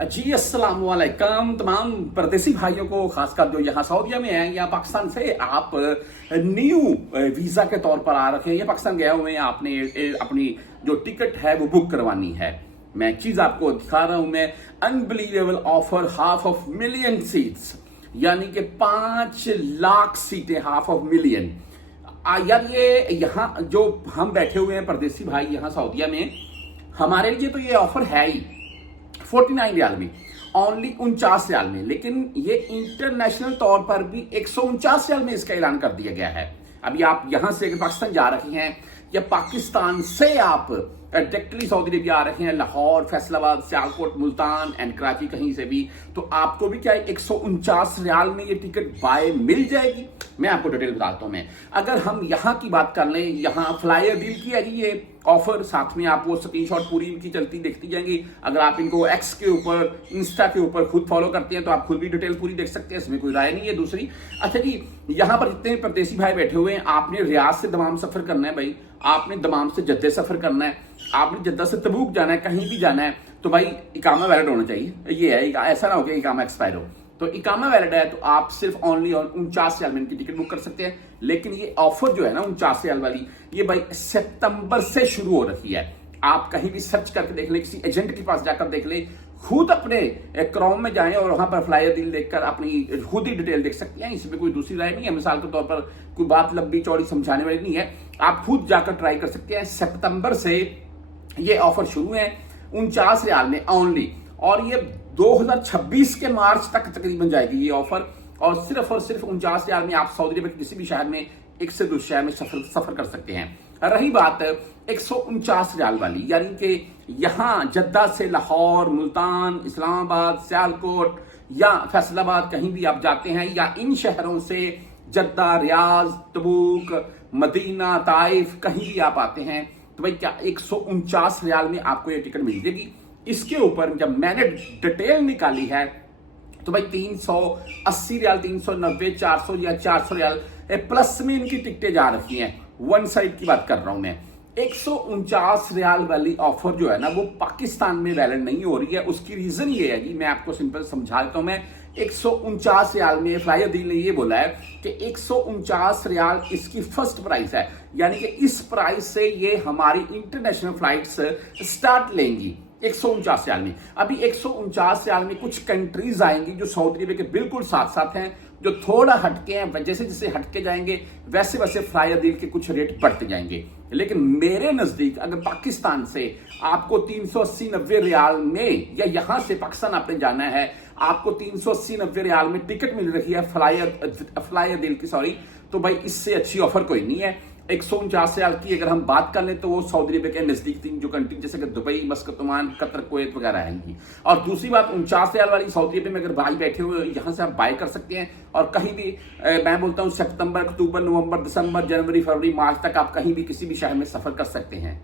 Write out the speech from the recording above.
जी अस्सलाम वालेकुम तमाम परदेसी भाइयों को, खासकर जो यहाँ सऊदीया में हैं या पाकिस्तान से आप न्यू वीजा के तौर पर आ रखे हैं या पाकिस्तान गए हुए हैं, आपने अपनी जो टिकट है वो बुक करवानी है। मैं एक चीज आपको दिखा रहा हूं, मैं unbelievable offer, half of million seats, यानी कि 5 लाख सीटें, हाफ ऑफ मिलियन। यार ये यहाँ जो हम बैठे हुए हैं परदेसी भाई यहाँ सऊदीया में, हमारे लिए तो ये ऑफर है ही 49 रियाल में, ओनली 49 रियाल में। लेकिन ये इंटरनेशनल तौर पर भी 149 रियाल में इसका ऐलान कर दिया गया है। अभी आप यहां से अगर पाकिस्तान जा रहे हैं या पाकिस्तान से आप डायरेक्टली सऊदी अरेबिया आ रहे हैं, लाहौर, फैसलाबाद, सियालकोट, मुल्तान एंड कराची, कहीं से भी, तो आपको भी क्या है 149 रियाल में ये टिकट बाय मिल जाएगी। मैं आपको डिटेल बताता हूं। मैं अगर हम यहाँ की बात कर लें, यहाँ फ्लायर डील की है जी ये ऑफर, साथ में आप वो स्क्रीनशॉट पूरी इनकी चलती देखती जाएंगी। अगर आप इनको एक्स के ऊपर, इंस्टा के ऊपर खुद फॉलो करते हैं तो आप खुद भी डिटेल पूरी देख सकते हैं, इसमें कोई राय नहीं है दूसरी। अच्छा जी, यहाँ पर जितने परदेसी भाई बैठे हुए हैं, आपने रियाद से दमाम सफर करना है भाई, आपने दमाम से जद्दे सफर करना है, आपने जद्दा से तबूक जाना है, कहीं भी जाना है, तो भाई इकामा वैलिड होना चाहिए। ये है, ऐसा ना हो कि इकामा एक्सपायर हो। तो इकामा वैलिड है तो आप सिर्फ ओनली 49 रियाल में इनकी टिकट बुक कर सकते हैं। लेकिन ये ऑफर जो है ना 49 रियाल वाली, ये भाई सितंबर से शुरू हो रही है। आप कहीं भी सर्च करके देख ले, किसी एजेंट के पास जाकर देख ले, खुद अपने क्रोम में जाएं और वहां पर फ्लायर डील देखकर अपनी खुद ही डिटेल देख सकते हैं। इसमें कोई दूसरी राय नहीं है, मिसाल के तौर पर कोई बात लंबी चौड़ी समझाने वाली नहीं है। आप खुद जाकर ट्राई कर सकते हैं। सितंबर से ये ऑफर शुरू है 49 रियाल में ओनली, और ये 2026 के मार्च तक तकरीबन जाएगी ये ऑफर। और सिर्फ 49 रियाल में आप सऊदी अरब के किसी भी शहर में एक से दूसरे शहर में सफर कर सकते हैं। रही बात 149 रियाल वाली, यानी कि यहां जद्दा से लाहौर, मुल्तान, इस्लामाबाद, सियालकोट या फैसलाबाद कहीं भी आप जाते हैं, या इन शहरों से जद्दा, रियाज, तबूक, मदीना, ताइफ, कहीं भी आप आते हैं, तो भाई क्या 149 रियाल में आपको ये टिकट मिल जाएगी। इसके ऊपर जब मैंने डिटेल निकाली है तो भाई 380 रियाल, 390, 400 या 400 रियाल प्लस में इनकी टिकटें जा रही हैं। वन साइड की बात कर रहा हूं मैं। 149 रियाल वाली ऑफर जो है ना, वो पाकिस्तान में वैलिड नहीं हो रही है। उसकी रीजन ये है जी, मैं आपको सिंपल समझा देता हूं। मैं 149 रियाल में फ्लायर डील ने ये बोला है कि 149 रियाल इसकी फर्स्ट प्राइस है, यानी कि इस प्राइस से ये हमारी इंटरनेशनल फ्लाइट्स स्टार्ट लेंगी 149 रियाल में। अभी 149 रियाल में कुछ कंट्रीज आएंगी जो सऊदी अरब के बिल्कुल साथ साथ हैं, जो थोड़ा हटके हैं। जैसे जैसे हटके जाएंगे वैसे वैसे फ्लायर डील के कुछ रेट बढ़ते जाएंगे। लेकिन मेरे नजदीक अगर पाकिस्तान से आपको 380-90 रियाल में, या यहां से पाकिस्तान आपने जाना है, आपको 380-90 रियाल में टिकट मिल रही है फ्लायर डील की, सॉरी, तो भाई इससे अच्छी ऑफर कोई नहीं है। 149 रियाल की अगर हम बात कर लें तो वो सऊदी अरब के नजदीक तीन जो कंट्री जैसे कि दुबई, मस्कत, ओमान, कतर, कुवैत वगैरह आएंगी। और दूसरी बात 49 रियाल वाली सऊदी अरब में अगर भाई बैठे हुए यहां से आप बाय कर सकते हैं, और कहीं भी मैं बोलता हूं सितंबर, अक्टूबर, नवंबर, दिसंबर, जनवरी, फरवरी, मार्च तक आप कहीं भी किसी भी शहर में सफर कर सकते हैं।